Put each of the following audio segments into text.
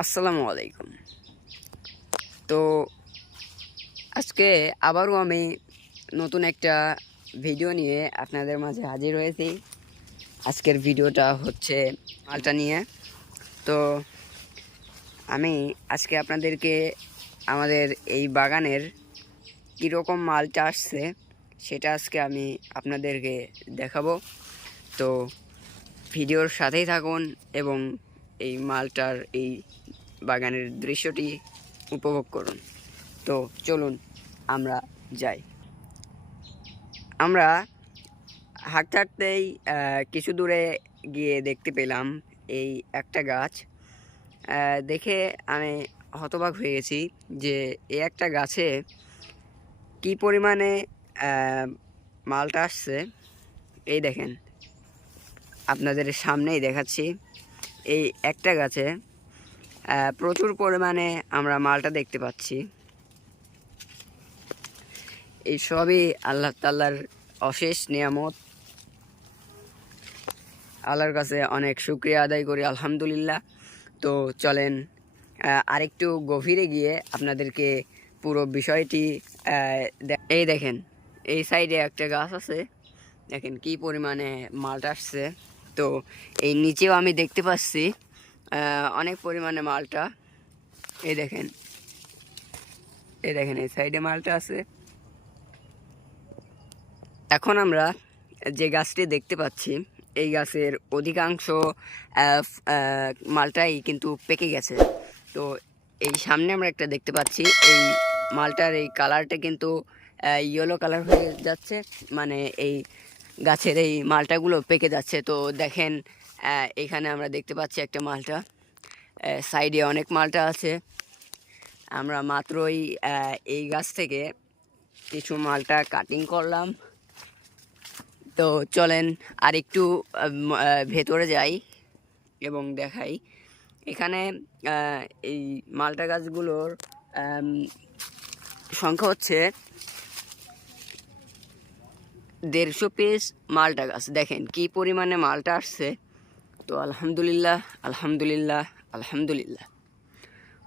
আসসালামু আলাইকুম। তো আজকে আবারও আমি নতুন একটা ভিডিও নিয়ে আপনাদের মাঝে হাজির হয়েছি। আজকের ভিডিওটা হচ্ছে মালটা নিয়ে। তো আমি আজকে আপনাদেরকে আমাদের এই বাগানের কীরকম মালটা আসছে সেটা আজকে আমি আপনাদেরকে দেখাবো। তো ভিডিওর সাথেই থাকুন এবং এই মালটার এই বাগানের দৃশ্যটি উপভোগ করুন। তো চলুন আমরা যাই। আমরা হাঁটতে হাঁটতেই কিছু দূরে গিয়ে দেখতে পেলাম এই একটা গাছ। দেখে আমি হতবাক হয়ে গেছি যে এই একটা গাছে কি পরিমাণে মালটা আসছে। এই দেখেন, আপনাদের সামনেই দেখাচ্ছি। এই একটা গাছে প্রচুর পরিমাণে আমরা মালটা দেখতে পাচ্ছি। এই সবই আল্লাহ তাল্লার অশেষ নিয়ামত। আল্লাহর কাছে অনেক শুক্রিয়া আদায় করি, আলহামদুলিল্লাহ। তো চলেন আরেকটু গভীরে গিয়ে আপনাদেরকে পুরো বিষয়টি এই দেখেন, এই সাইডে একটা গাছ আছে। দেখেন কি পরিমাণে মালটা আসছে। তো এই নিচেও আমি দেখতে পাচ্ছি অনেক পরিমাণে মালটা। এই দেখেন এই দেখেন, এই সাইডে মালটা আছে। এখন আমরা যে গাছটি দেখতে পাচ্ছি, এই গাছের অধিকাংশ মালটাই কিন্তু পেকে গেছে। তো এই সামনে আমরা একটা দেখতে পাচ্ছি, এই মালটার এই কালারটা কিন্তু ইয়েলো কালার হয়ে যাচ্ছে। মানে এই গাছের এই মালটাগুলো পেকে যাচ্ছে। তো দেখেন এখানে আমরা দেখতে পাচ্ছি একটা মালটা। সাইডে অনেক মালটা আছে। আমরা মাত্রই এই গাছ থেকে কিছু মালটা কাটিং করলাম। তো চলেন আর একটু ভেতরে যাই এবং দেখাই। এখানে এই মালটা গাছগুলোর সংখ্যা হচ্ছে দেড়শো পিস মালটা গাছ দেখেন কি পরিমাণে মালটা আসছে। তো আলহামদুলিল্লাহ আলহামদুলিল্লাহ আলহামদুলিল্লাহ।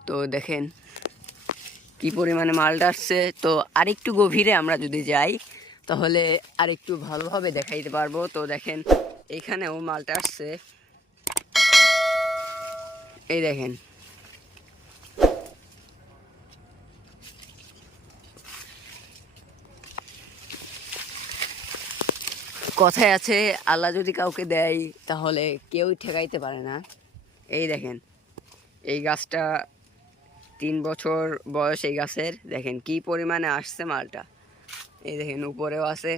তো দেখেন কি পরিমাণে মালটা আসছে। তো আরেকটু গভীরে আমরা যদি যাই, তাহলে আরেকটু ভালোভাবে দেখাইতে পারব। তো দেখেন এখানেও মালটা আসছে। এই দেখেন কথায় আছে, আল্লাহ যদি কাউকে দেয়, তাহলে কেউই ঠেকাইতে পারে না। এই দেখেন, এই গাছটা তিন বছর বয়স এই গাছের। দেখেন কি পরিমাণে আসছে মালটা। এই দেখেন, উপরেও আছে।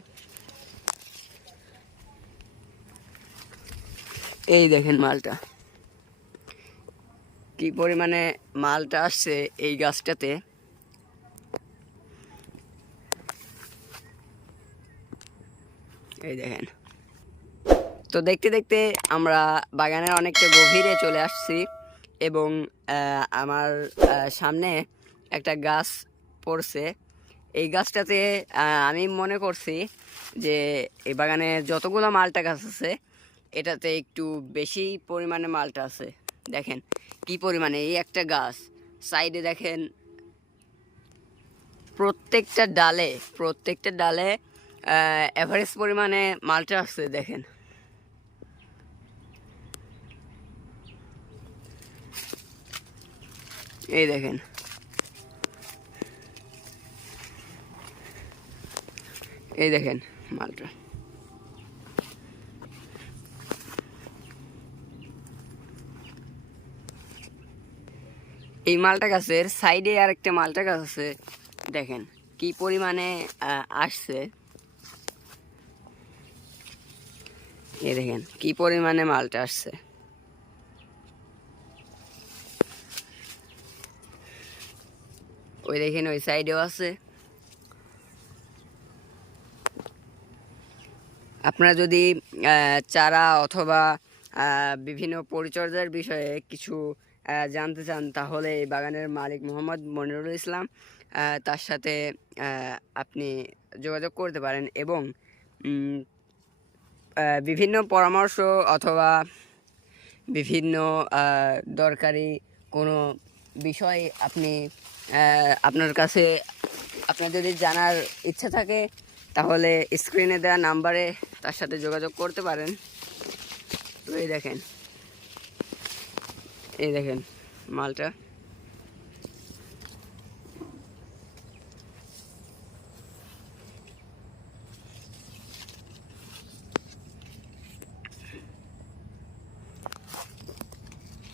এই দেখেন মালটা। কি পরিমাণে মালটা আসছে এই গাছটাতে। এই দেখেন। তো দেখতে দেখতে আমরা বাগানের অনেকটা গভীরে চলে আসছি এবং আমার সামনে একটা গাছ পড়ছে। এই গাছটাতে আমি মনে করছি যে এই বাগানে যতগুলো মালটা গাছ আছে, এটাতে একটু বেশি পরিমাণে মালটা আছে। দেখেন কি পরিমাণে, এই একটা গাছ। সাইডে দেখেন, প্রত্যেকটা ডালে প্রত্যেকটা ডালে অ্যাভারেজ পরিমাণে মালটা আছে দেখেন। এই দেখেন। এই দেখেন মালটা। এই মালটা গাছের সাইডে আর একটা মালটা গাছ আছে, দেখেন। কি পরিমাণে আসছে। এই দেখেন, কি পরিমাণে মালটা আসছে। ওই দেখেন, ওই সাইডেও আছে। আপনারা যদি চারা অথবা বিভিন্ন পরিচর্যার বিষয়ে কিছু জানতে চান, তাহলে এই বাগানের মালিক মোহাম্মদ মনিরুল ইসলাম তার সাথে আপনি যোগাযোগ করতে পারেন এবং বিভিন্ন পরামর্শ অথবা বিভিন্ন দরকারি কোনো বিষয় আপনি আপনার কাছে, আপনার যদি জানার ইচ্ছা থাকে, তাহলে স্ক্রিনে দেওয়া নাম্বারে তার সাথে যোগাযোগ করতে পারেন। তো এই দেখেন। এই দেখেন মালটা।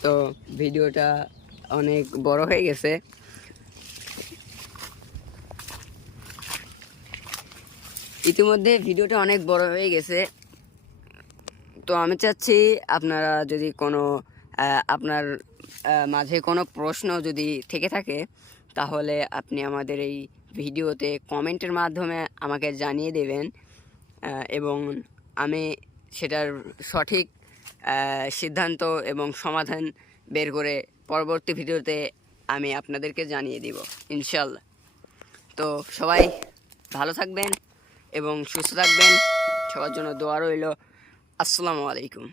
তো ভিডিওটা অনেক বড় হয়ে গেছে। ইতিমধ্যে ভিডিওটা অনেক বড় হয়ে গেছে। তো আমি চাচ্ছি আপনারা যদি কোনো আপনার মাঝে কোনো প্রশ্ন যদি থেকে থাকে, তাহলে আপনি আমাদের এই ভিডিওতে কমেন্টের মাধ্যমে আমাকে জানিয়ে দেবেন এবং আমি সেটার সঠিক সিদ্ধান্ত এবং সমাধান বের করে পরবর্তী ভিডিওতে আমি আপনাদেরকে জানিয়ে দিব ইনশাল্লাহ তো সবাই ভালো থাকবেন এবং সুস্থ থাকবেন। সবার জন্য দোয়া রইল। আসসালামু আলাইকুম।